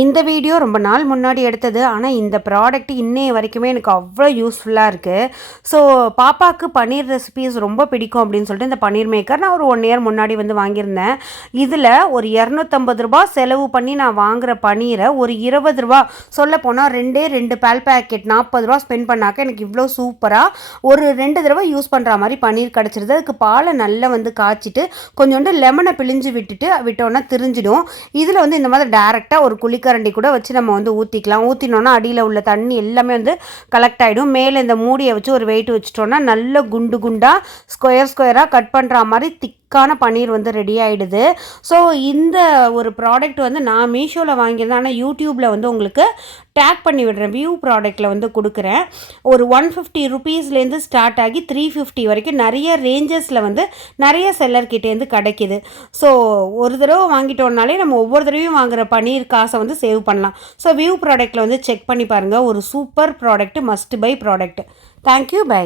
இந்த வீடியோ ரொம்ப நாள் முன்னாடி எடுத்தது ஆனால் இந்த ப்ராடக்ட் இன்னைய வரைக்குமே எனக்கு அவ்வளோ யூஸ்ஃபுல்லாக இருக்குது ஸோ பாப்பாவுக்கு பன்னீர் ரெசிபீஸ் ரொம்ப பிடிக்கும் அப்படின்னு சொல்லிட்டு இந்த பன்னீர் மேக்கர் நான் ஒரு ஒன் இயர் முன்னாடி வந்து வாங்கியிருந்தேன். இதில் ஒரு இரநூத்தம்பது ரூபா செலவு பண்ணி நான் வாங்குகிற பன்னீரை ஒரு இருபது ரூபா சொல்ல போனால் ரெண்டே ரெண்டு பால் பேக்கெட் நாற்பது ரூபா ஸ்பெண்ட் பண்ணாக்க எனக்கு இவ்வளோ சூப்பராக ஒரு ரெண்டு தடவை யூஸ் பண்ணுற மாதிரி பன்னீர் கிடச்சிருது. அதுக்கு பாலை நல்லா வந்து காய்ச்சிட்டு கொஞ்சோண்டு லெமனை பிழிஞ்சு விட்டுட்டு விட்டோன்னா திரிஞ்சிடும். இதில் வந்து இந்த மாதிரி டேரெக்டாக ஒரு குழிக்கரண்டி கூட வச்சு நம்ம வந்து ஊற்றிக்கலாம் ஊற்றினோன்னா அடியில் உள்ள தண்ணி எல்லாமே வந்து கலெக்ட் ஆகிடும் மேலே இந்த மூடியை வச்சு ஒரு வெயிட் வச்சுட்டோன்னா நல்ல குண்டு குண்டாக ஸ்கொயர் ஸ்கொயராக கட் பண்ணுற மாதிரி திக் திக்கான பன்னீர் வந்து ரெடி ஆகிடுது ஸோ இந்த ஒரு ப்ராடக்ட் வந்து நான் மீஷோவில் வாங்கியிருந்தேன். ஆனால் யூடியூப்பில் வந்து உங்களுக்கு டேக் பண்ணி விடுறேன். வியூ ப்ராடக்ட்டில் வந்து கொடுக்குறேன். ஒரு ஒன் ஃபிஃப்டி ருபீஸ்லேருந்து ஸ்டார்ட் ஆகி த்ரீ ஃபிஃப்டி வரைக்கும் நிறைய ரேஞ்சஸில் வந்து நிறைய செல்லர்கிட்டேருந்து கிடைக்கிது. ஸோ ஒரு தடவை வாங்கிட்டோம்னாலே நம்ம ஒவ்வொரு தடவையும் வாங்குகிற பன்னீர் காசை வந்து சேவ் பண்ணலாம். ஸோ வியூ ப்ராடக்ட்டில் வந்து செக் பண்ணி பாருங்கள் ஒரு super product must buy product thank you bye